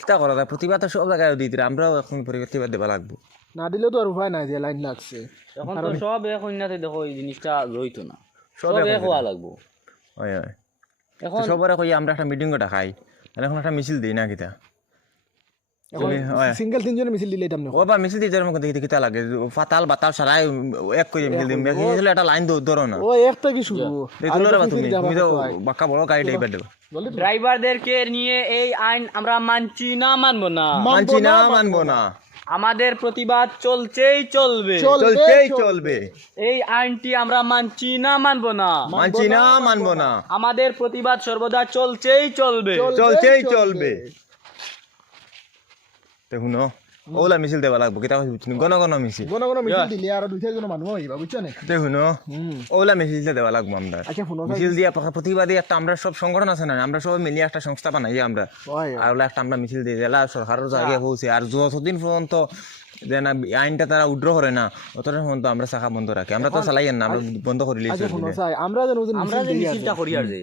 কিতা করা যায় প্রতিবাদ তো সব জায়গায় দিতে আমরাও এখন প্রতিবাদ দেওয়া লাগবো না দিলেও তো আর উপায় নাই যে লাইন লাগছে এখন তো সব এখন নাতে দেখো এই জিনিসটা রইতো না সব সব এখন এক হওয়া লাগবো হয় হয় এখন সবার কই আমরা একটা মিটিং গোটা খাই আর এখন একটা মিছিল দিই না কিতা এখন সিঙ্গেল তিনজনে মিছিল দিলে এটা ও বা মিছিল দিয়ে যার মধ্যে কিতা লাগে ফাতাল বাতাল সারাই এক করে মিছিল দিম মিছিল একটা লাইন ধরো না ও একটা কি শুরু দেখুন তুমি তো বাক্কা বড় গাড়ি ড্রাইভার দেবো ড্রাইভারদেরকে নিয়ে এই আইন আমরা মানছি না মানবো না মানছি না মানবো না আমাদের প্রতিবাদ চলছেই চলবে চলতেই চলবে এই আইনটি আমরা মানছি না মানবো না মানছি না মানবো না আমাদের প্রতিবাদ সর্বদা চলছেই চলবে চলতেই চলবে দেখুন ওলা মিছিল দেওয়া লাগবো কিতা গণ গণ মিছিল কোন মিছিল দিলে আর দুই চারজন মানুষ হইবা বুঝছো না দেখুন ওলা মিছিল দেওয়া লাগবো আমরা আচ্ছা ফোন মিছিল দিয়ে প্রতিবাদী একটা আমরা সব সংগঠন আছে না আমরা সবাই মিলিয়ে একটা সংস্থা বানাই আমরা হয় আর ওলা একটা আমরা মিছিল দিয়ে জেলা সরকারের জায়গায় পৌঁছে আর যতদিন পর্যন্ত যে না আইনটা তারা উড্র করে না অতটা পর্যন্ত আমরা শাখা বন্ধ রাখি আমরা তো চালাই না আমরা বন্ধ করে আচ্ছা লিয়েছি ফোন চাই আমরা যেন আমরা যে মিছিলটা করি আর যে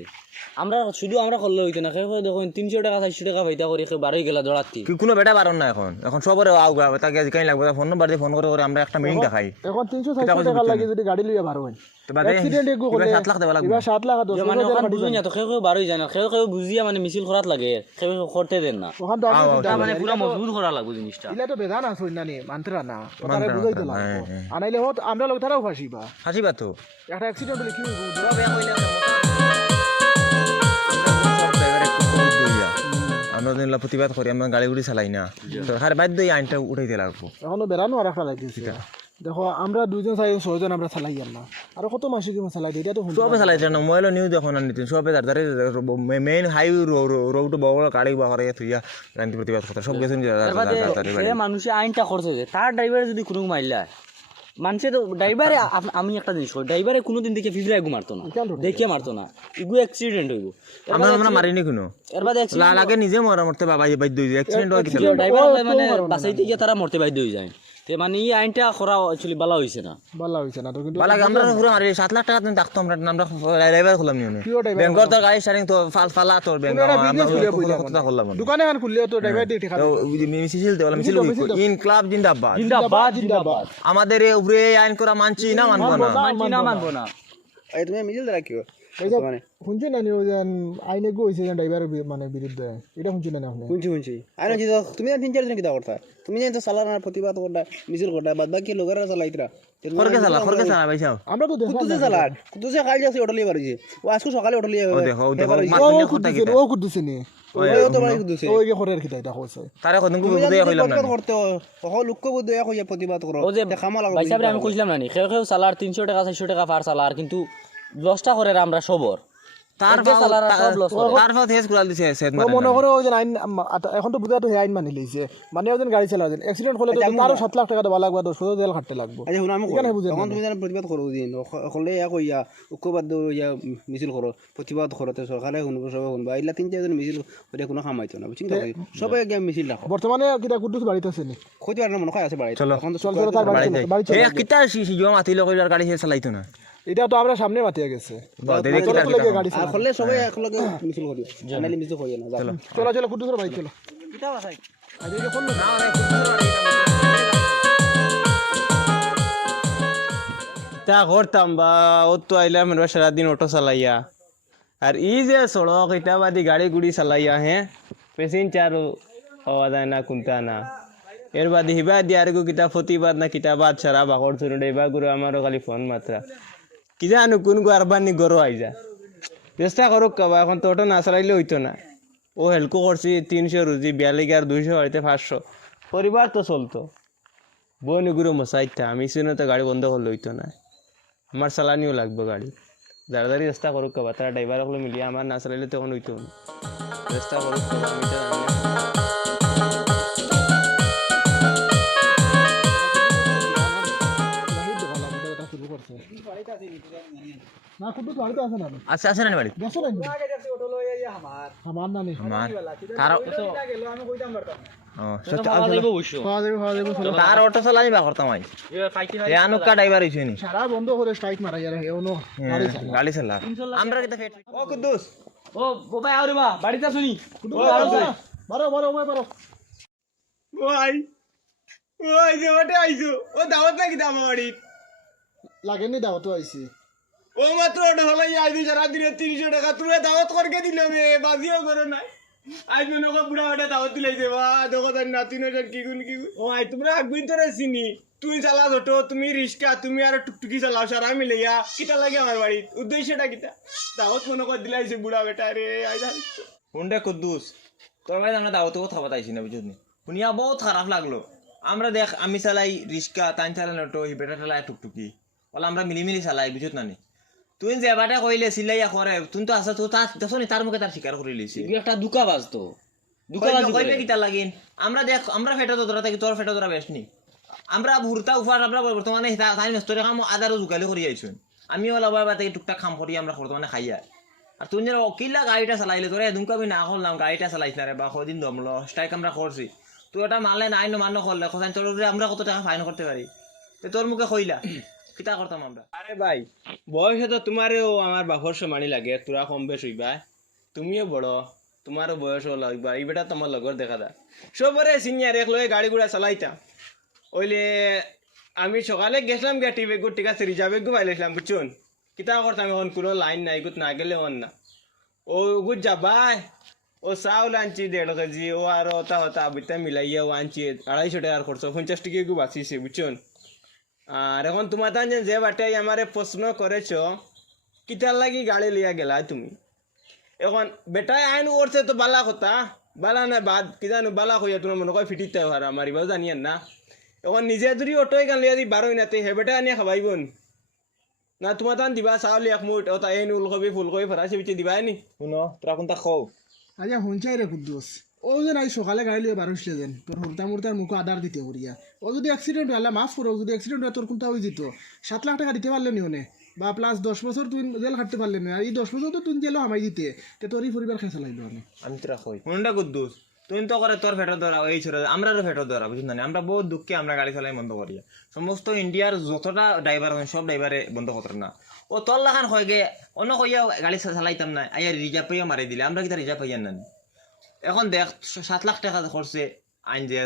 আমরা শুধু আমরা করলে হইতো না কেউ দেখুন 300 টাকা 400 টাকা ভাইতা করি কেউ 12 গেলা দৌড়াতি কোনো বেটা বারণ না এখন সবার আউগা তাকে কাই লাগবে ফোন নাম্বার দিয়ে ফোন করে আমরা একটা মিটিং দেখাই এখন 360 টাকা লাগে যদি গাড়ি লইয়া ভাড়া হয় তো বাদে অ্যাক্সিডেন্ট একো হলে 7 লাখ দেওয়া লাগবে এবার 7 লাখ 10 মানে ওখান বুঝুই না তো কেউ 12 যায় না কেউ বুঝিয়া মানে মিছিল করাত লাগে কেউ করতে দেন না ওখান তো তার মানে পুরো মজবুত করা লাগবে জিনিসটা ইলা তো বেদান আছে না নি মানতরা না ওটারে বুঝাইতে লাগবে আনাইলে হত আমরা লোক তারাও ফাঁসিবা হাসিবা তো একটা অ্যাক্সিডেন্ট হলে কি হইব সব এক হইলে আমরা দিনলা প্রতিবাদ করি আমরা গাড়ি গুড়ি চালাই না সরকার বাধ্য এই আইনটা উঠাইতে লাগবো এখনো বেরানো আর একটা লাগতেছে দেখো আমরা দুইজন চাই ছয়জন আমরা চালাই না আর কত মাসে কি চালাই এটা তো সবে চালাইছে না মোবাইল নিউজ দেখো না নিতেন সবে দাঁড়ারে মেইন হাইওয়ে রোড বড় গাড়ি বাহারে থইয়া গান্ধী প্রতিবাদ কথা সব গেছেন যে মানুষে আইনটা করছে যে তার ড্রাইভারে যদি কোনো মাইলা মানুষে তো ড্রাইভারে আমি একটা জিনিস করি ড্রাইভারে কোনোদিন দেখে ফিফরা এগু মারতো না দেখে মারতো না এগু অ্যাক্সিডেন্ট হইব আমরা মারিনি কোনো এর বাদে লাগে নিজে মরা মরতে বাবা বাধ্য হয়ে অ্যাক্সিডেন্ট হয় কিছু ড্রাইভার মানে বাঁচাইতে গিয়ে তারা মরতে বাধ্য হয়ে যায় তে মানে এই আইনটা করা অ্যাকচুয়ালি ভালো হইছে না ভালো হইছে না তো কিন্তু বালা আমরা পুরো মারি 7 লাখ টাকা তুমি ডাকতো আমরা ড্রাইভার খোলাম নিও ব্যাংকর তো গাড়ি স্টারিং তো ফালা তোর ব্যাংক আমরা কথা করলাম দোকানে এখন খুললে তো ড্রাইভার দিয়ে ঠিকা তো মিছিল দেওয়া মিছিল ইন ক্লাব জিন্দাবাদ জিন্দাবাদ জিন্দাবাদ আমাদের এই উপরে আইন করা মানছি না মানবো না মানছি না মানবো না এই তুমি মিছিল রাখিও মানে শুনছেন না নিও যে আইনে গো হইছে ড্রাইভারের মানে বিরুদ্ধে এটা শুনছেন না আপনি শুনছি আরে কি তুমি 3-4 জন কিটা করতা তুমি জানো চালানোর প্রতিবাদ করতা মিছিল করতা বাদ বাকি লোকেরা চালাইতরা খরকে চালা ভাই সাহেব আমরা তো দেখো কুতুজে চালান কুতুজে কাল যাচ্ছে অটো লিয়ে পারিছে ও আজকে সকালে অটো লিয়ে ও দেখো ও কুদ্দুছে নি ও তো মানে কুতুজে ওই যে খরের খিতা এটা হইছে তারে কত বুঝে হইলাম না করতে ও লোককে বুঝে কইয়া প্রতিবাদ করো ও যে খামা লাগবে ভাই সাহেব আমি কইছিলাম না নি কেউ সালার 300 টাকা 400 টাকা পার সালার কিন্তু লসটা করে আমরা সবর তারপর হেস কুড়াল দিছে সেদ ও মনে করে ওই যে আইন এখন তো বুঝা তো হে আইন মানি লইছে মানে ওজন গাড়ি চালাও দেন অ্যাক্সিডেন্ট হলে তো তারও 7 লাখ টাকা দেওয়া লাগবে 10 জেল খাটতে লাগবে আচ্ছা শুন আমি তখন তুমি জানো প্রতিবাদ করো দিন হলে কইয়া ঐক্যবাদ ইয়া মিছিল করো প্রতিবাদ করতে সরকারে শুনবো সবাই শুনবো এইলা 3-4 জন মিছিল করে কোনো কামাইতো না বুঝছেন তো সবাই গিয়ে মিছিল রাখো বর্তমানে কিটা কুদ্দুস বাড়িতে আছে নি কইতে আর মনে হয় আছে বাড়ি এখন তো চল তার বাড়ি এ কিতা সিজো মাতিলে কইলার গাড়ি হে চালাইতো না এটা তো আমরা সামনে মাতিয়া গেছে গাড়ি আর হলে সবাই একলগে মিছিল করিও জানালি মিছিল করিও না চলো চলো কুদ্দুসের বাড়ি চলো কিটা বাসাই আরে দেখুন না তা করতাম বা ও তো আইলাম সারাদিন অটো চালাইয়া আর ই যে সড়ক এটা বাদি গাড়ি গুড়ি চালাইয়া হ্যাঁ পেসেঞ্জার হওয়া যায় না কোনটা না এর বাদে হিবা দিয়ে আর কিতা প্রতিবাদ না কিতা বাদ সারা বাকর চুরি এবা গুরু আমারও খালি ফোন মাত্রা কি জানো কোন গো আরবানি গরো আই যা চেষ্টা করুক কাবা এখন তো অটো না চালাইলে হইতো না ও হেলকো করছি 300 রুজি 42 আর 200 বাড়িতে 500 পরিবার তো চলতো বনি গুরু মশাইতা আমি শুনে তো গাড়ি বন্ধ করলে হইতো না আমার চালানিও লাগবে গাড়ি দাঁড়াদারি চেষ্টা করুক কবা তারা ড্রাইভার হলে মিলিয়ে আমার না চালাইলে তখন হইতো না চেষ্টা করুক কবা আমি তো জানি না কুদ্দুস বাড়িতে আছে না আচ্ছা আছে না বাড়ি দেখো না আমার না নেই আমার তার তার অটো চালাই বা করতাম আই এ আনুকা ড্রাইভার হইছে নি সারা বন্ধ করে স্ট্রাইক মারা যারে এওনো গাড়ি চালা আমরা কিতা ফেট ও কুদ্দুস ও ভাই আরে বা বাড়িতে শুনি বারো বারো ভাই বারো ওই ওই যে ওটা আইছো ও দাওয়াত নাকি দাম বাড়ি লাগেনি দাওয়াতো আইছি ও মাত্র ওটা হলো আইবি সারা দিনে 300 টাকা তুই দাওয়াত করকে দিল মে বাজিও করো না আজ মনে কর বুড়া ওটা দাওয়াত দিলাইছে বা দেখো তার নাতি নজন কি গুণ ও আই তোমরা আগুন তোরে চিনি তুই চালা ছোট তুমি রিস্কা তুমি আর টুকটুকি চালাও সারা মিলাইয়া কিটা লাগে আমার বাড়ি উদ্দেশ্যটা কিটা দাওয়াত মনে কর দিলাইছে বুড়া বেটা রে আই জানি কোনটা কুদ্দুস তোর ভাই আমরা দাওয়াতে কথা বাতাইছি না বুঝলি শুনিয়া বহুত খারাপ লাগলো আমরা দেখ আমি চালাই রিস্কা তাই চালাই নটো হি বেটা চালাই টুকটুকি বলে আমরা মিলিমিলি চালাই বুঝত না নি তুই যে বাটা কইলে সিলাইয়া করে তুই তো আসা তো তার দেখো নি তার মুখে তার স্বীকার করে লিছি এগুলো একটা দুকাবাজ তো দুকাবাজি করে। কইবে কিটা লাগিন আমরা দেখ আমরা ফেটা ধরা থাকি তোর ফেটা ধরা বেশ নি আমরা ভুরতা উফার আমরা বর্তমানে তাই মেস্তরে কাম আদারও জুকালি করি আইছুন আমি ওলা বাবা থেকে টুকটাক কাম করি আমরা বর্তমানে খাইয়া আর তুই যেন কিল্লা গাড়িটা চালাইলে তোরা এদুমকা আমি না করলাম গাড়িটা চালাইছ না রে বা কদিন দমলো স্ট্রাইক আমরা করছি তুই ওটা মানলে নাই মান্য করলে কোথায় তোর আমরা কত টাকা ফাইন করতে পারি তো তোর মুখে কইলা কিতা করতাম আমরা আরে ভাই বয়সে তো তোমারও আমার বাপর সমানি লাগে তোরা কম বেশ হইবা তুমিও বড় তোমারও বয়সও লাগবা এই বেটা তোমার লগর দেখা দা সবরে সিনিয়র এক লয়ে গাড়ি গুড়া চালাইতাম ওইলে আমি সকালে গেছিলাম গিয়া টিভি গো ঠিক আছে রিজার্ভে গো পাইলাম বুঝছুন কিতা করতাম এখন কোনো লাইন নাই গুত না গেলে অন না ও গুত যাবাই ও চাউল আনছি 1.5 কেজি ও আর ওটা হতা আবিতা মিলাইয়া ও আনছি 250 টাকার খরচ 50 টাকা গো বাঁচিছে বুঝছুন আর এখন তোমার তান যে বাটে আমারে প্রশ্ন করেছ কিতার লাগি গাড়ি লিয়া গেলা তুমি এখন বেটাই আইন করছে তো বালা কথা বালা না বাদ কি জানো বালা কইয়া তোমার মনে কয় ফিটিতে আর আমার ইবাও জানিয়েন না এখন নিজে যদি অটোয় গান লিয়া দি বারোই নাতে হে বেটা আনিয়া খাবাইবন না তোমার তান দিবা চাউল এক মুঠ ও তাই উলকবি ফুলকবি ফরাসি বিচে দিবাই নি শুনো তোরা কোনটা কও আচ্ছা শুনছাই রে কুদ্দুস ও যেন আজ সকালে গাড়ি লিয়ে বারোসলে যেন তোর হুরতা মুরতার মুখে আদার দিতে করিয়া ও যদি অ্যাক্সিডেন্ট হয় আল্লাহ মাফ করো যদি অ্যাক্সিডেন্ট হয় তোর কোনটা হয়ে যেত 7 লাখ টাকা দিতে পারলে নি ওনে বা প্লাস 10 বছর তুই জেল খাটতে পারলে না আর এই 10 বছর তো তুই জেলও হামাই দিতে তে তোরই পরিবার খেসা লাগবে অনেক আমি তোরা কই কোনটা কুদ্দুস তুই তো করে তোর ফেটো ধরা এই ছোট আমরারও ফেটো ধরা বুঝলি না আমরা বহুত দুঃখে আমরা গাড়ি চালাই বন্ধ করিয়া সমস্ত ইন্ডিয়ার যতটা ড্রাইভার হয় সব ড্রাইভারে বন্ধ করতে না ও তোর লাখান হয় গে অন্য কইয়া গাড়ি চালাইতাম না আইয়া রিজার্ভ পাইয়া মারি দিলে আমরা কিতা রিজার্ভ পাইয়া না এখন দেখ 7 লাখ টাকা খরচে আইন যে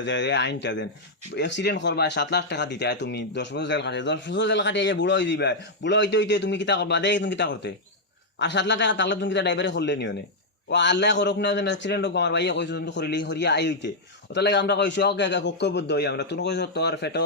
আইনটা দেন অ্যাক্সিডেন্ট করবা 7 লাখ টাকা দিতে তুমি 10 বছর জেল খাটে 10 বছর জেল খাটে বুড়ো হয়ে যাবে বুড়ো হইতে হইতে তুমি কিতা করবা দেখ তুমি কিতা করতে আর 7 লাখ টাকা তাহলে তুমি কিতা ড্রাইভারে করলে নিও নে ও আল্লাহ করক না যেন অ্যাক্সিডেন্ট হোক আমার ভাইয়া কইছো তুমি করিলি হরিয়া আই হইতে ওটা লাগে আমরা কইছো কক্ষবদ্ধ হই আমরা তুমি কইছো তোর ফেটো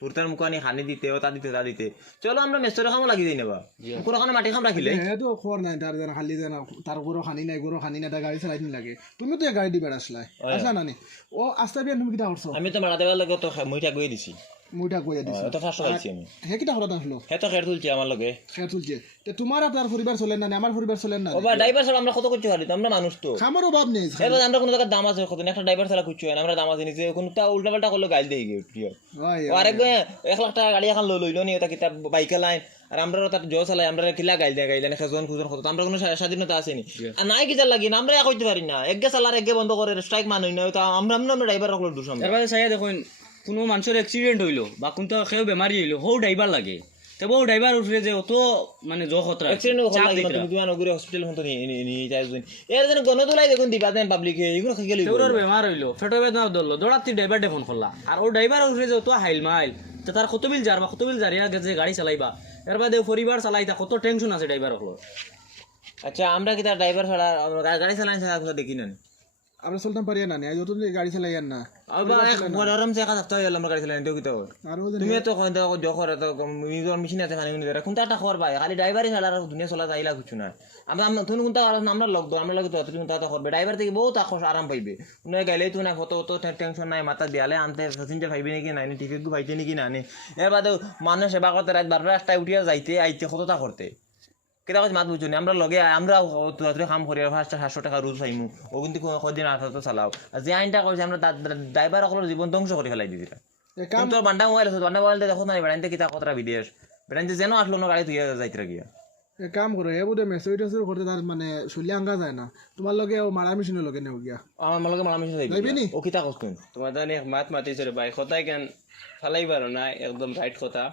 পুরতার মুখ আনি খানি দিতে ও তা দিতে চলো আমরা মেস্তরে কামও লাগি যাই নেবা কোনো কারণে মাটি খাম রাখিলে হ্যাঁ তো খবর নাই তার যেন খালি যেন তার গরু খানি নাই গরু খানি নাই তার গাড়ি চালাই নি লাগে তুমি তো গাড়ি দিবে আসলাই আসলা না নি ও আস্তে বিয়ে তুমি কিটা করছো আমি তো মারা দেবার লাগে তো মইটা গই দিছি মুইটা কইয়া দিছি তো ফার্স্ট পাইছি আমি হে কিটা হলো আসলো হে তো খের তুলছি আমার লগে খেয়া তুলছে তে তোমার আর তার পরিবার চলেন না আমার পরিবার চলেন না ওবা ড্রাইভার ছাড়া আমরা কত কিছু হারি তো আমরা মানুষ তো খামার অভাব নেই এবার আমরা কোনো জায়গায় দাম আছে কত একটা ড্রাইভার ছাড়া কিছু হয় না আমরা দাম আছে নিজে কোনটা উল্টা পাল্টা করলে গাইল দেই গিয়ে হয় ও আরেক 1 লাখ টাকা গাড়ি এখন লইলো নি ওটা কিতা বাইকে লাইন আর আমরা তার জো চালাই আমরা কিলা গাইল দেয় গাইলেন খেজন খুজন কত আমরা কোনো স্বাধীনতা আসেনি আর নাই কিতা লাগি না আমরা কইতে পারি না একগে চালার একগে বন্ধ করে স্ট্রাইক মানুষ না তো আমরা ড্রাইভার রাখলো দোষ আমরা এরপরে চাইয়া দেখুন কোনো মানুষের অ্যাক্সিডেন্ট হইলো বা কোনটা কেউ বেমারি হইলো হো ড্রাইভার লাগে তবে ও ড্রাইভার উঠলে যে অত মানে জ খতরা অ্যাক্সিডেন্ট হল লাগি তুমি বিমান ওগুরে হসপিটাল মত নি যাইছেন এর জন্য গণদুলাই দেখুন দিবা দেন পাবলিক এগুলো খেগেলি তোর বেমার হইলো ফেটো বেদনা ধরলো দৌড়াতি ড্রাইভার ফোন করলা আর ও ড্রাইভার উঠলে যে অত হাইল মাইল তো তার কত বিল যার বা কত বিল যারিয়া গেছে গাড়ি চালাইবা এর বাদে পরিবার চালাইতা কত টেনশন আছে ড্রাইভার হলো আচ্ছা আমরা কি তার ড্রাইভার ছাড়া গাড়ি চালান ছাড়া কোথাও দেখি না আমরা চলতাম পারি না নি আজ তো গাড়ি চালাই না আবার গরম সে কাজ হয়ে গেল আমরা গাড়ি চালান দেও কি তো আর তুমি তো জখর তো মিজর মেশিন আছে খানি নিতে কোনটা একটা খবর ভাই খালি ড্রাইভারই ছাড়া আর দুনিয়া চলা যাইলা কিছু না আমরা তুমি কোনটা আমরা লগ আমরা লাগে তো তুমি কোনটা করবে ড্রাইভার থেকে বহুত আরাম পাইবে উনি গেলে তো না কত তো টেনশন নাই মাথা দিয়ালে আনতে প্যাসেঞ্জার পাইবে নাকি নাই টিকিট গু পাইতে নাকি না নে এর বাদে মানুষ সেবা করতে রাত 12টায় উঠিয়া যাইতে আইতে কতটা করতে কেটা কাজ মাত বুঝুনি আমরা লগে আমরা কাম করি 500 টাকা রোজ পাইমু ও কিন্তু কদিন আঠারো তো চালাও আর যে আইনটা করছে আমরা ড্রাইভার সকলের জীবন ধ্বংস করে ফেলাই দিই কাম তো বান্ডা মোবাইল আছে বান্ডা মোবাইল দেখো না বেড়াইতে কিতা কতটা বিদেশ বেড়াইতে যেন আসলো না গাড়ি তুই যাইতে গিয়া কাম করো হে বোধে মেসেজ টেসেজ করতে তার মানে চলি আঙ্গা যায় না তোমার লগে ও মারা মেশিনের লগে নেও গিয়া আমার লগে মারা মেশিন যাইবে নি ও কিতা কষ্ট তোমার তানে মাত মাতিছে রে ভাই কথাই কেন ফালাইবার না একদম রাইট কথা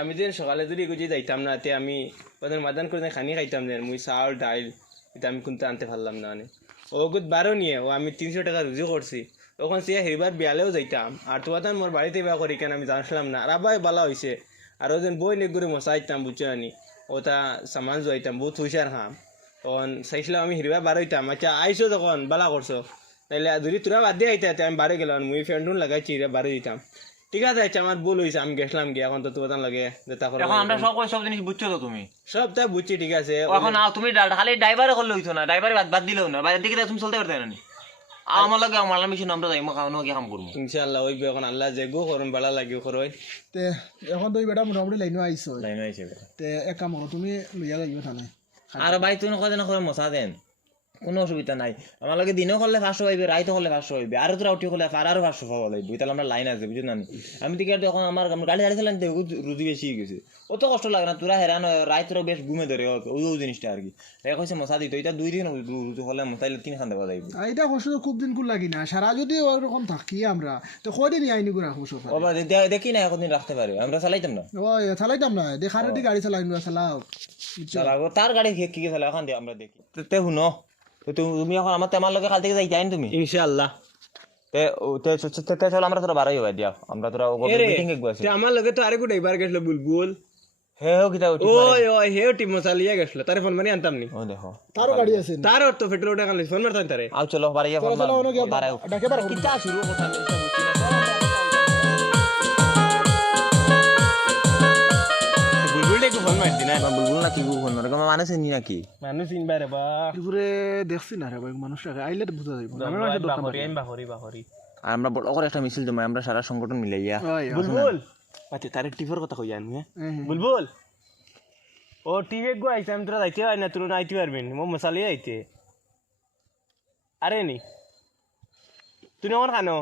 আমি যেন সকালে যদি গুজি যাইতাম না তে আমি ওদের মাদান করে খানি খাইতাম না মুই চাউল ডাইল এটা আমি কোনটা আনতে পারলাম না মানে ওগুত বারো নিয়ে ও আমি 300 টাকা রুজি করছি তখন সে হেবার বিয়ালেও যাইতাম আর তোমার মোর বাড়িতে বিয়া করি কেন আমি জানছিলাম না আর আবার বালা হয়েছে আর ওজন বই নেক করে মশাইতাম বুঝছো আনি ওটা সামান যাইতাম বহুত হুইসার খাম তখন চাইছিলাম আমি হিরবা বারোইতাম আচ্ছা আইসো তখন বালা করছো তাইলে যদি তোরা বাদ দিয়ে আইতে আমি বারো গেলাম মুই ফ্রেন্ডুন লাগাইছি হিরা বারো দিতাম ঠিক আছে আচ্ছা আমার ভুল হয়েছে আমি গেছিলাম গিয়ে এখন তো তোমার লাগে এখন আমরা সব জিনিস বুঝছো তো তুমি সব তাই বুঝছি ঠিক আছে এখন তুমি খালি ড্রাইভারে করলে হইতো না ড্রাইভারে বাদ দিলেও না বাইরের দিকে তুমি চলতে পারতে না আমার লাগে আমার মেশিন আমরা যাই খাওয়ানো কি কাম করবো ইনশাআল্লাহ ওই এখন আল্লাহ যে গো করুন বালা লাগিও করো তে এখন তুই বেটা মোটামুটি লাইনও আইছো লাইন হয়েছে তে এক কাম করো তুমি লইয়া যাইব থানায় আর ভাই তুমি কদিন করে মশা দেন কোনো অসুবিধা নাই আমার লাগে দিনও করলে 500 হইবে রাইতো করলে 500 হইবে আর তোরা উঠি করলে আরো 500 পাওয়া লাগবে তাহলে আমরা লাইন আছে বুঝুন না আমি তো এখন আমার গাড়ি গাড়ি চালান রুজি বেশি গেছে অত কষ্ট লাগে না তোরা হেরান রায় তোরা বেশ ঘুমে ধরে ওই জিনিসটা আর কি এক হয়েছে মশা দিত এটা 2 দিন রুজি করলে মশাইলে 3 খান দেওয়া যাইবে এইটা কষ্ট তো খুব দিন কুল লাগি না সারা যদি ওরকম থাকি আমরা তো কয়দিন আইনি করে রাখবো সব ওবার দেখি না এখন রাখতে পারে আমরা চালাইতাম না ওই চালাইতাম না দেখার দি গাড়ি চালাই না চালাও চালাবো তার গাড়ি কি চালা এখন আমরা দেখি তে শুনো তুমি এখন আমার লগে কাল থেকে যাইতে আইন তুমি ইনশাআল্লাহ চল আমরা তোরা বারোই হয়ে দিয়া আমরা তোরা মিটিং এ গেছি আমার লগে তো আরেকু ড্রাইভার গেছিল বুলবুল হে হো কিতা উঠি ওই ওই হে টিম মশালিয়া গেছিল তারে ফোন মারি আনতাম নি ও দেখো তারও গাড়ি আছে তার তো পেট্রোল টাকা ফোন মারতাম তারে আও চলো বাড়িয়া ফোন বাড়াও ডাকে বার কিতা শুরু কথা বুলবুল একটু ফোন মারছি না বুলবুল না কি ফোন মারে মানুষ নি নাকি মানুষ চিনবারে বা পুরে দেখছি না রে ভাই মানুষটাকে আইলে তো বুঝা যাইব আমি মানে দোকান বাহরি আর আমরা বড় করে একটা মিছিল জমাই আমরা সারা সংগঠন মিলাইয়া বুলবুল আচ্ছা তারে টিভের কথা কই জানি বুলবুল ও টিভি গো আইছে আমি তোরা যাইতে হয় না তোরা নাইতে পারবেন মো মশালিয়া আইতে আরে নি তুই আমার খানো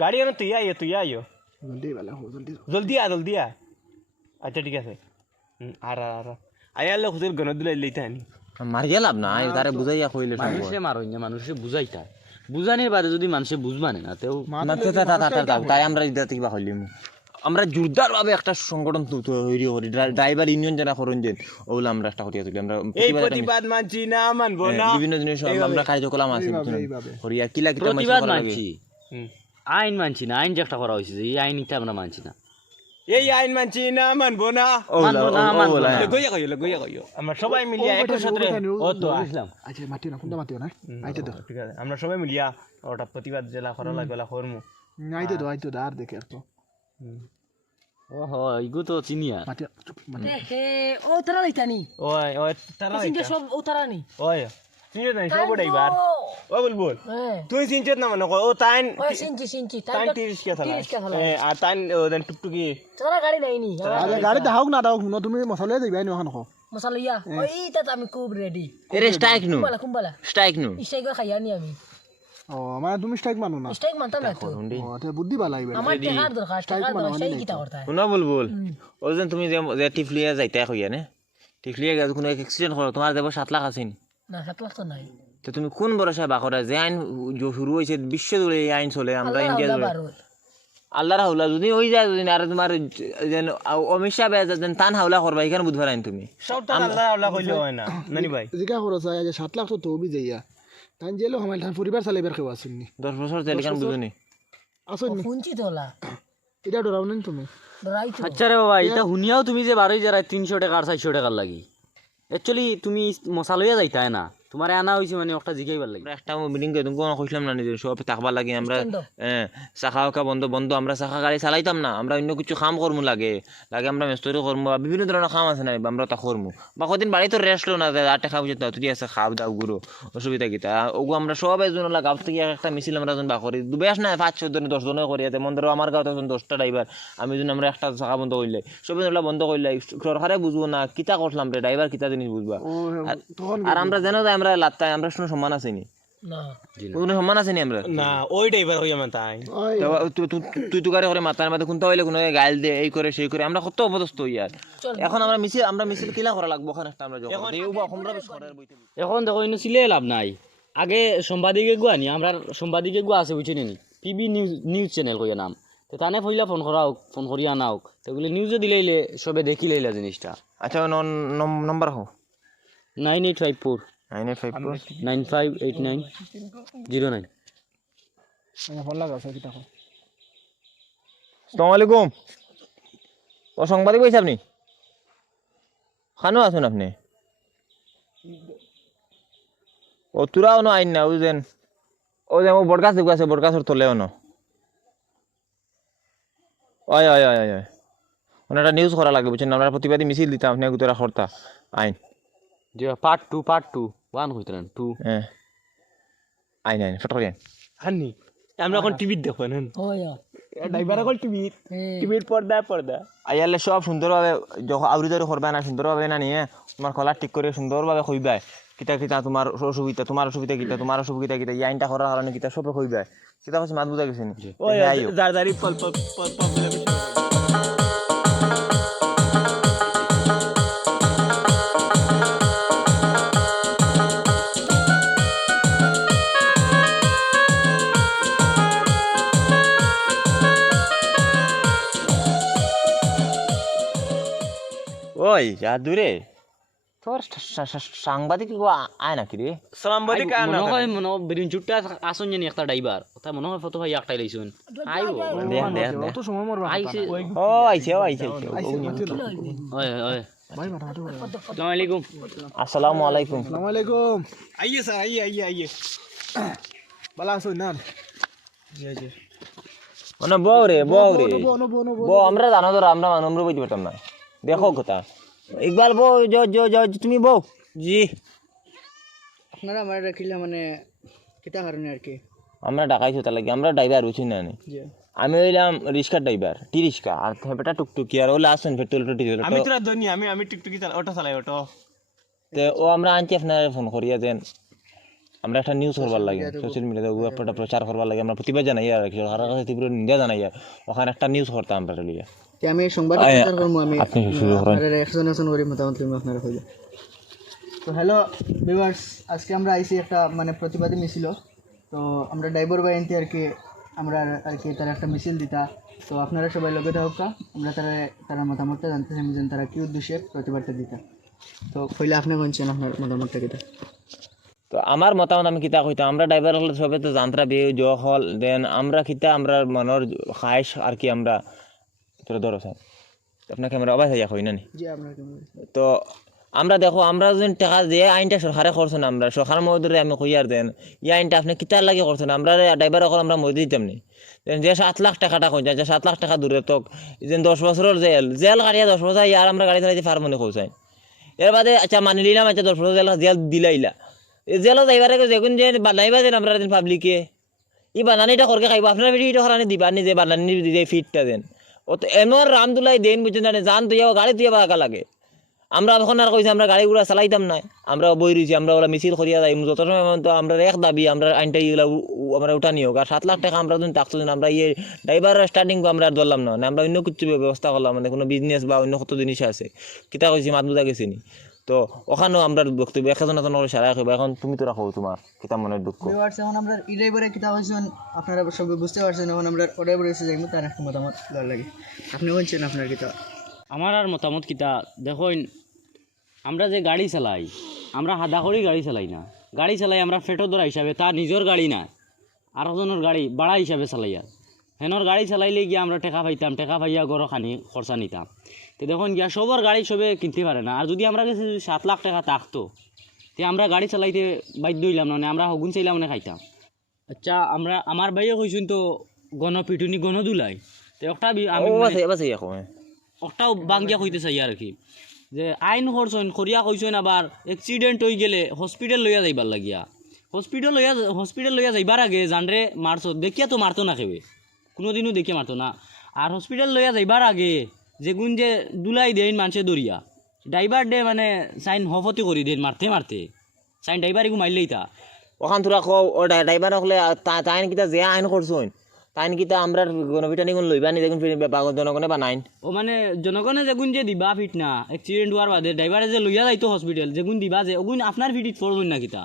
গাড়ি আনো তুই আইও জলদি বালা হো জলদি জলদি আ আচ্ছা ঠিক আছে আর আয়ার লোক তোর গণ দিলে লইতে আনি মারিয়া লাভ না তারে বুঝাইয়া কইলে মানুষে মারই না মানুষে বুঝাইতা বুঝানির বাদে যদি মানুষে বুঝবানে না তেও তাই আমরা ইদাতে কিবা হইলিম আমরা জোরদার ভাবে একটা সংগঠন তৈরি করি ড্রাইভার ইউনিয়ন যারা করুন যে ওগুলো আমরা একটা করিয়া তুলি আমরা প্রতিবাদ মানছি না মানবো না বিভিন্ন জিনিস আমরা কার্যকলাপ আছে করিয়া কিলা কিতা প্রতিবাদ মানছি আইন মানছি না আইন যে একটা করা হয়েছে এই আইনটা আমরা মানছি না এই আইন মানছি না মানবো না গইয়া কইও আমরা সবাই মিলিয়া একসাথে ও তো আসলাম আচ্ছা মাটিও না কোনটা মাটিও না আইতে দাও ঠিক আছে আমরা সবাই মিলিয়া ওটা প্রতিবাদ জেলা করা লাগবে করমু আইতে দাও আর দেখে আর তো ওহো ইগো তো চিনিয়া মাটিও ও তারা লাইতানি ওই তারা সিনকে সব ও তারা নি ওই তুই জানিস সব ড্রাইভার ও বলবল হ্যাঁ তুই চিনছত না মানে ও তাইন ওই সিনকি তাইন 30 কে চালা আর তাইন ওদেন টুকটুকি তারা গাড়ি নাই নি আরে গাড়ি দাও না দাও শুনো তুমি মশলা যাইবাই না এখন মশালিয়া ওই তা আমি খুব রেডি এরে স্ট্রাইক নু কুম্বালা স্ট্রাইক নু স্ট্রাইক খাইয়া নি আমি ও মানে তুমি স্ট্রাইক মানো না স্ট্রাইক মানতাম না তো ও তে বুদ্ধি বালা আইবে আমার টাকার দরকার সেই কিটা করতে হয় শুনা বুলবুল ওজন তুমি যে টিফলিয়া যাইতে কইয়া নে টিফলিয়া গেছ কোনো অ্যাক্সিডেন্ট করো তোমার দেব 7 লাখ আছে না 7 লাখ তো নাই তো তুমি কোন ভরসা বাকরা যে আইন শুরু হয়েছে বিশ্ব জুড়ে এই আইন চলে আমরা ইন্ডিয়া জুড়ে আল্লাহর হাওলা যদি ওই যায় যদি আর তোমার যেন অমিত শাহ যেন টান হাওলা করবা এখানে বুধবার আইন তুমি সব তো আল্লাহ আল্লাহ কইলে হয় না নানি ভাই জিকা খরচ হয় যে 7 লাখ তো তবি যাইয়া তাই জেলো হামাল ঠান পরিবার চালাইবার কেউ আসেননি 10 বছর জেল কেন বুঝুনি আসেননি শুনছি তোলা এটা ডরাও না তুমি ডরাই তো আচ্ছা রে বাবা এটা শুনিয়াও তুমি যে বারোই যারা 300 টাকা আর 400 টাকার লাগি একচুয়ালি তুমি মশা লইয়া যাইতা না তোমার আনা হয়েছে মানে একটা জিগাইবার লাগে আমরা একটা মিটিং করে তুমি কোনো কইলাম না নিজে সব থাকবার লাগে আমরা শাখা বন্ধ আমরা শাখা গাড়ি চালাইতাম না আমরা অন্য কিছু কাম করবো লাগে আমরা মেস্তরি করবো বিভিন্ন ধরনের কাম আছে না আমরা তা করবো বা কদিন বাড়িতে রেস্ট লো না আর টাকা বুঝে তুই আছে খাও দাও গুরু অসুবিধা কিতা ওগু আমরা সবাই জন গাঁও থেকে একটা মিছিল আমরা যখন বা করি বেশ না 5-6 জন 10 জনে করি মন ধরো আমার গাঁও তখন 10টা ড্রাইভার আমি যখন আমরা একটা শাখা বন্ধ করলে সবাই বন্ধ করলে সরকারে বুঝবো না কিতা করলাম রে ড্রাইভার কিতা জিনিস বুঝবা আর আমরা জানো আমরা লাত্তাই আমরা কোনো সম্মান আছেনি না কোনো সম্মান আছেনি আমরা না ওই ড্রাইভার হইয়া মান তাই তুই তো গাড়ি করে মাথার মাথা কোনটা হইলে কোনো গাইল দে এই করে সেই করে আমরা কত অবদস্ত ইয়ার এখন আমরা মিছিল কিলা করা লাগবো ওখানে একটা আমরা যখন এখন দেখো ইনো ছিলে লাভ নাই আগে সাংবাদিকে গো আনি আমরা সাংবাদিকে গো আছে বুঝছি নি টিভি নিউজ চ্যানেল কইয়া নাম তো তানে ফইলা ফোন করাও ফোন করিয়া আনাও তেগুলি নিউজে দিলেইলে সবে দেখি লইলা জিনিসটা আচ্ছা নম্বর হো 9854 9854 958909 ফোন লাগা আছে কিটা কো আসসালামু আলাইকুম ও সাংবাদিক বলছেন আপনি খানো আছেন আপনি ও তোরাও না আইন না বুঝলেন ও যে আমার বড়গাছ দেখো আছে বড়গাছের তলেও না ওই ওই ওই ওই মানে একটা নিউজ করা লাগে বুঝছেন আমরা প্রতিবাদী মিছিল দিতাম আপনি তোরা করতা আইন যে পার্ট 2 1 হইতরান 2 হ্যাঁ আইন আইন ফটো আইন হানি আমরা এখন টিভি দেখো না ওয়া ড্রাইভার এখন টিভির পর্দা আইয়ালে সব সুন্দরভাবে যখন আউরি ধরে করবা না সুন্দরভাবে না নিয়ে তোমার কলার ঠিক করে সুন্দরভাবে কইবা কিতা কিতা তোমার অসুবিধা কিতা তোমার অসুবিধা কিতা এই আইনটা করার কারণে কিতা সব কইবা কিতা হচ্ছে মাত বুঝা গেছে নি ওই জারজারি প্রবলেম ওই দূরে তোর সাংবাদিক আয় নাকি রে সাংবাদিক মনে হয় বেরিন চুট্টা আসুন জানি একটা ড্রাইভার ওটা মনে হয় ফটো ভাই একটাই লাইছুন আইবো দেখ দেখ দেখ তো সময় মরবা আইছে ও আইছে ওই ওই ভাই মাথা হাঁটু আসসালামু আলাইকুম আসসালামু আলাইকুম আসসালামু আলাইকুম আইয়ে স্যার আইয়ে বালা আছো না মানে বউ রে নো বউ আমরা জানো তো আমরা আমরা বইতে পারতাম না দেখো কথা ইকবাল বউ তুমি বউ জি আপনারা আমার রাখিলে মানে কিতা কারণে আর কি আমরা ডাকাইছো তার লাগে আমরা ড্রাইভার বুঝি না নি। আমি হইলাম রিক্সার ড্রাইভার টি রিক্সা আর হেপেটা টুকটুকি আর ওলা আসেন পেট্রোল ডিজেল আমি তোরা ধনি আমি টিকটকি অটো চালাই অটো তে ও আমরা আনছি আপনার ফোন করিয়া দেন আমরা একটা নিউজ করবার লাগে সোশ্যাল মিডিয়াতে একটা প্রচার করবার লাগে আমরা প্রতিবাদ জানাই আর হারা কাছে তীব্র নিন্দা জানাই ওখানে একটা নিউজ করতাম আমরা লিয়া তে আমি সংবাদ প্রচার করব আমি আপনি শুরু করেন আপনারা একজন করে মতামত লিখুন আপনারা হইলো তো হ্যালো ভিউয়ার্স আজকে আমরা আইছি একটা মানে প্রতিবাদী মিছিল তো আমরা ড্রাইভার ভাই এনতে আর কি আমরা আর কি তারা একটা মিছিল দিতা তো আপনারা সবাই লগে থাকা আমরা তারা মতামতটা জানতে চাই যে তারা কি উদ্দেশ্যে প্রতিবাদটা দিতা তো কইলে আপনি কোনছেন আপনার মতামতটা কিটা তো আমার মতামত আমি কিতা কইতাম আমরা ড্রাইভার হলে সবে তো যান্ত্রা বিয়ে জ হল দেন আমরা কিতা আমরা মনের খাইশ আর কি আমরা তোরা ধরো স্যার আপনাকে আমরা অবাই হইয়া কই না নি জি আপনার কেমন তো আমরা দেখো আমরা যদি টাকা দিয়ে আইনটা সরকারে করছে না আমরা সরকারের মধ্যে আমি কই আর দেন এই আইনটা আপনি কিতার লাগে করছেন আমরা ড্রাইভার এখন আমরা মধ্যে দিতাম নি যে 7 লাখ টাকাটা কই যে 7 লাখ টাকা দূরে তো যে 10 বছরের জেল কাটিয়া 10 বছর আর আমরা গাড়ি চালাইতে পারবো না কইছেন এর বাদে আচ্ছা মানি নিলাম আচ্ছা 10 বছর জেল দিলাইলা জেলও যাইবারে যেগুন যে বানাইবা দেন আমরা পাবলিকে ই বানানিটা করকে খাইব আপনার ভিডিওটা করানি দিবা নি যে বানানি দিয়ে ফিটটা দেন ও তো এমন রামদুলাই দেন বুঝছেন না জান তুই গাড়ি তুই বাঁকা লাগে আমরা এখন আর কইছি আমরা গাড়ি গুড়া চালাইতাম না আমরা বই রয়েছি আমরা ওরা মিছিল করিয়া যাই যত সময় তো আমরা এক দাবি আমরা আইনটা এগুলা আমরা উঠানি হোক আর 7 লাখ টাকা আমরা যদি থাকতো আমরা ইয়ে ড্রাইভার স্টার্টিং আমরা আর ধরলাম না আমরা অন্য কিছু ব্যবস্থা করলাম মানে কোনো বিজনেস বা অন্য কত জিনিস আছে কিতা কইছি মাত বুঝা গেছি নি তো ওখানেও আমরা বক্তব্য একজন সারা রাখবো এখন তুমি তো রাখো তোমার কিতা মনের দুঃখ ভিউয়ার্স এখন আমরা ই ড্রাইভারে কিতা হইছেন আপনারা সবাই বুঝতে পারছেন এখন আমরা ও ড্রাইভারে এসে যাইমু তার একটা মতামত দেওয়ার লাগে আপনি কোনছেন আপনার কিতা আমার আর মতামত কিতা দেখুন আমরা যে গাড়ি চালাই আমরা হাদা করে গাড়ি চালাই না গাড়ি চালাই আমরা ফেটো ধরা হিসাবে তা নিজের গাড়ি না আরেকজনের গাড়ি ভাড়া হিসাবে চালাই আর হেনর গাড়ি চালাইলে গিয়ে আমরা টেকা পাইতাম টেকা পাইয়া গড় খানি খরচা নিতাম তো দেখুন গিয়া সবার গাড়ি সবে কিনতে পারে না আর যদি আমরা কাছে 7 লাখ টাকা থাকতো তো আমরা গাড়ি চালাইতে বাধ্য হইলাম না আমরা হগুন চাইলাম না খাইতাম আচ্ছা আমরা আমার ভাইও কইছেন তো গণপিটুনি গণদুলাই তো একটা আমি ওটাও বাঙ্গিয়া কইতে চাই আর কি যে আইন করছেন করিয়া কইছেন আবার এক্সিডেন্ট হয়ে গেলে হসপিটাল লইয়া যাইবার লাগিয়া হসপিটাল লইয়া যাইবার আগে জানরে মারছো দেখিয়া তো মারতো না কেবে কোনোদিনও দেখিয়া মারতো না আর হসপিটাল লইয়া যাইবার আগে যেগুন যে দুলাই দেন মানুষে দরিয়া ড্রাইভার ডে মানে সাইন হফতি করি দেন মারতে সাইন ড্রাইভার এগু মারলেই তা ওখান তোরা কো ও ড্রাইভার হলে তাই কিতা যে আইন করছুন তাই কিতা আমরা গণপিটানি কোন লইবা নি দেখুন জনগণে বানাইন ও মানে জনগণে যেগুন যে দিবা ফিট না অ্যাক্সিডেন্ট হওয়ার বাদে ড্রাইভারে যে লইয়া যাইতো হসপিটাল যেগুন দিবা যে ওগুন আপনার ফিটিত পড়বেন না কিতা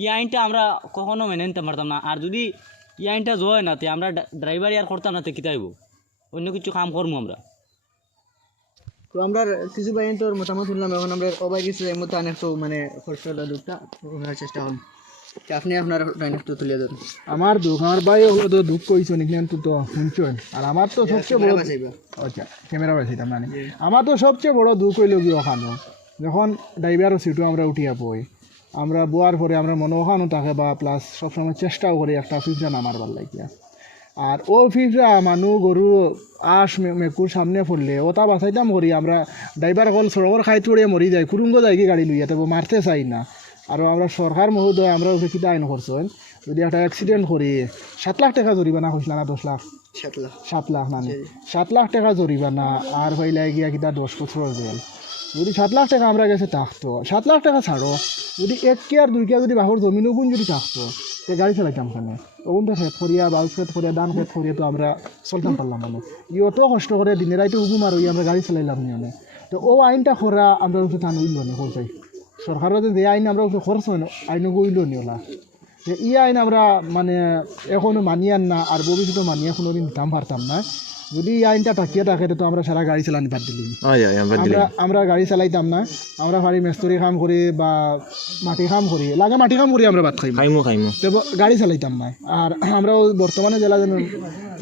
ই আইনটা আমরা কখনো মেনে নিতে পারতাম না আর যদি ই আইনটা জয় না তে আমরা ড্রাইভার আর করতাম না তে কিতা হইব অন্য কিছু কাম করবো আমরা আমরা কিছু বাইন তোর মতামত শুনলাম, এখন আমরা অবাই কিছু এই মতো অনেক তো মানে খরচটা দুঃখটা ওনার চেষ্টা হন। আপনি আপনার ডাইন একটু তুলে দেন। আমার দুঃখ, আমার ভাই ওগুলো তো দুঃখ কইছো নাকি তো শুনছেন। আর আমার তো সবচেয়ে বড়, আচ্ছা ক্যামেরা বাঁচাইতাম না, আমার তো সবচেয়ে বড় দুঃখ হইল কি ওখানো যখন ড্রাইভারের সিটও আমরা উঠিয়া বই, আমরা বোয়ার পরে আমরা মনে ওখানো থাকে বা প্লাস সবসময় চেষ্টাও করি একটা ফিফরা নামার ভাল লাগিয়া। আর ও ফিফরা মানুষ গরু আশ মেকুর সামনে পড়লে ওটা বাঁচাইতাম করি আমরা ড্রাইভার কল সড়কর খাই তুড়িয়ে মরি যায়, কুরুঙ্গ যায় কি গাড়ি লইয়া, তবে মারতে চাই না। আর আমরা সরকার মহোদয় আমরা ওকে কিতা আইন করছেন, যদি একটা অ্যাক্সিডেন্ট করি 7 লাখ টাকা জরিমানা হয়েছিল না 10 লাখ 7 লাখ মানে 7 লাখ টাকা জরিমানা, আর হইলে গিয়া কিতা 10 বছর জেল। যদি 7 লাখ টাকা আমরা কাছে থাকতো, 7 লাখ টাকা ছাড়ো, যদি 1 কে আর 2 কে যদি বাহর জমিনও গুণ যদি থাকতো তো গাড়ি চালাইতাম কেন? ওগুন তো খেত করিয়া বাউস খেত করিয়া দান খেত করিয়া তো আমরা চলতাম পারলাম মানে ইয়ত কষ্ট করে দিনের রাইতে হুকুম আর আমরা গাড়ি চালাইলাম নিয়ে। তো ও আইনটা করা আমরা উঠে টান উইল নি করছাই সরকারের যে আইন আমরা উঠে খরচ হয় না আইন উইল নি ওলা, যে ই আইন আমরা মানে এখনো মানিয়ান না, আর ভবিষ্যতে মানিয়া কোনোদিন নিতাম পারতাম না। যদি এই আইনটা থাকিয়ে থাকে তো আমরা সারা গাড়ি চালানি বাদ দিলি, আমরা গাড়ি চালাইতাম না। আমরা বাড়ি মেস্তরি কাম করি বা মাটি কাম করি, লাগে মাটি কাম করি আমরা ভাত খাইমো গাড়ি চালাইতাম না। আর আমরা বর্তমানে জেলা যেন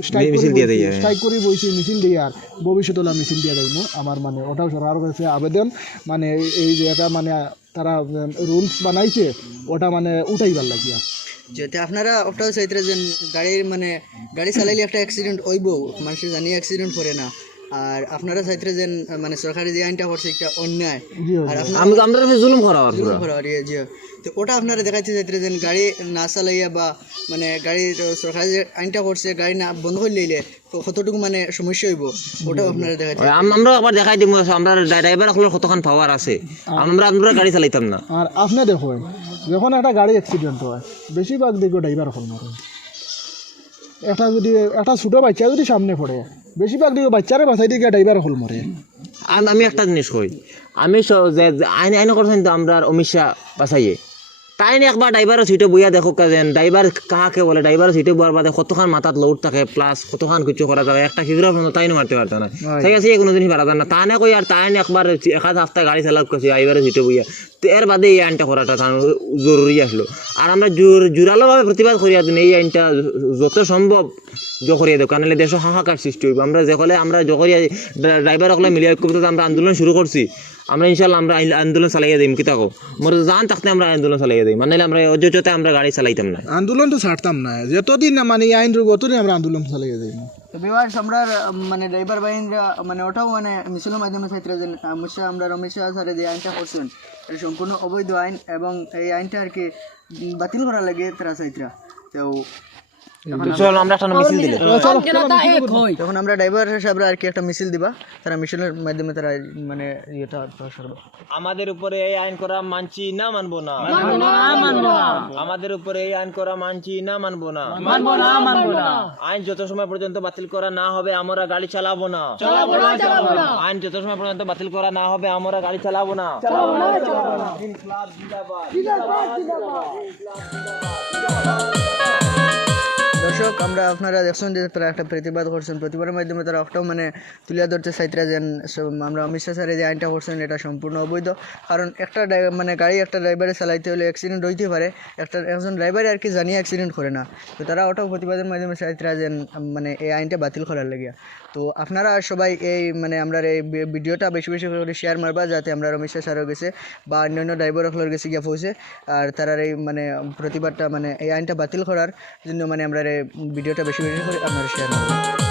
স্ট্রাইক করি বইছি মিছিল দিয়ে, আর ভবিষ্যতে মিছিল দিয়ে যাইমো। আমার মানে ওটাও সরকারের কাছে আবেদন, মানে এই যে এটা মানে তারা রুলস বানাইছে ওটা মানে উঠাইবার লাগিয়া, যেতে আপনারা ওটাও চাইতে যে গাড়ির মানে গাড়ি চালাইলে একটা অ্যাক্সিডেন্ট হইব, মানুষের জানি অ্যাক্সিডেন্ট করে না। আর আপনারা চাইতে যে মানে সরকারি যে আইনটা করছে একটা অন্যায়, আর আপনারা জুলুম করা তো ওটা আপনারা দেখাইতে চাইতে যে গাড়ি না চালাইয়া বা মানে গাড়ি সরকারি যে আইনটা করছে গাড়ি না বন্ধ করে লইলে কতটুকু মানে সমস্যা হইব ওটাও আপনারা দেখাইতে। আমরা আবার দেখাই দিব আমরা ড্রাইভার আপনার কতক্ষণ পাওয়ার আছে, আমরা গাড়ি চালাইতাম না। আর আপনি দেখুন যখন একটা গাড়ি অ্যাক্সিডেন্ট হয় বেশিরভাগ দেখো ড্রাইভার হল মারে। একটা ছোটো বাচ্চা যদি সামনে পড়ে বেশিরভাগ দেখো বাচ্চারে বাঁচাই দিয়ে ড্রাইভার হল মরে। আমি একটা জিনিস কই, আমি আইন আইন করছেন তো আমরা অমিত শাহ বাঁচাইয়ে তাই একবার ড্রাইভারের সিটে বইয়া দেখো যেন ড্রাইভার কাহাকে বলে, ড্রাইভারের সিটে বয়ার বাদে কতখান মাথাত লোড থাকে প্লাস কতখান কিছু করা যাবে, একটা ফিগরা তাই মারতে পারতো না, ঠিক আছে কোনো জিনিস পারা যায় না। তাই কই আর তাই একবার 1 সপ্তাহ গাড়ি চালাক করছি ড্রাইভারের সিটে বইয়া, তো এর বাদে এই আইনটা করাটা জরুরি আসলো। আর আমরা জোরালোভাবে প্রতিবাদ করিয়া দিন এই আইনটা যত সম্ভব করিয়া দেবো, কারণ দেশে হাহাকার সৃষ্টি হইব। আমরা আমরা জকরিয়া ড্রাইভার সকলে মিলিয়ে ঐক্যবদ্ধ আমরা আন্দোলন শুরু করছি, আমরা ইনশাল্লাহ আমরা আন্দোলন চালাইয়া দিম। কি থাকো মোর জান থাকতে আমরা আন্দোলন চালাইয়া দিই, মানে আমরা অযোধ্যতে আমরা গাড়ি চালাইতাম না, আন্দোলন তো ছাড়তাম না যতদিন না মানে এই আইন ততদিন আমরা আন্দোলন চালাইয়া দিই। তো বিভাগ আমরা মানে ড্রাইভার বাহিনীরা মানে ওটাও মানে মিছিলের মাধ্যমে চাইতে যে আমরা অমিত শাহ স্যারে যে আইনটা করছেন এটা সম্পূর্ণ অবৈধ আইন, এবং এই আইনটা আর কি বাতিল করার লাগে তারা চাইতরা। তো তখন আমরা ড্রাইভার সাহেবরা আর কি একটা মিছিল দিবা, তারা মিছিলের মাধ্যমে তারা মানে ইয়েটা আমাদের উপরে এই আইন করা মানছি না মানবো না, আমাদের উপরে এই আইন করা মানছি না মানবো না, আইন যত সময় পর্যন্ত বাতিল করা না হবে আমরা গাড়ি চালাবো না, আইন যত সময় পর্যন্ত বাতিল করা না হবে আমরা গাড়ি চালাবো না। দর্শক আমরা আপনারা দেখছেন যে তারা একটা প্রতিবাদ করছেন, প্রতিবাদের মাধ্যমে তারা একটাও মানে তুলে ধরতে চাইতে যেন আমরা অমিত শাহ স্যারে যে আইনটা করছেন এটা সম্পূর্ণ অবৈধ। কারণ একটা মানে গাড়ি একটা ড্রাইভারে চালাইতে হলে অ্যাক্সিডেন্ট হইতে পারে, একজন ড্রাইভারে আর কি জানিয়ে অ্যাক্সিডেন্ট করে না, তো তারা ওটাও প্রতিবাদের মাধ্যমে চাইতে যেন মানে এই আইনটা বাতিল করার লাগিয়া। তো আপনারা সবাই এই মানে আমরা এই ভিডিওটা বেশি বেশি করে শেয়ার মারবা যাতে আমরা অমিত শাহ স্যারও গেছে বা অন্যান্য ড্রাইভারগুলোর গেছে গিয়ে পৌঁছে, আর তারা এই মানে প্রতিবাদটা মানে এই আইনটা বাতিল করার জন্য মানে আমরা ভিডিওটা বেশি বেশি করে আপনারা শেয়ার করবেন।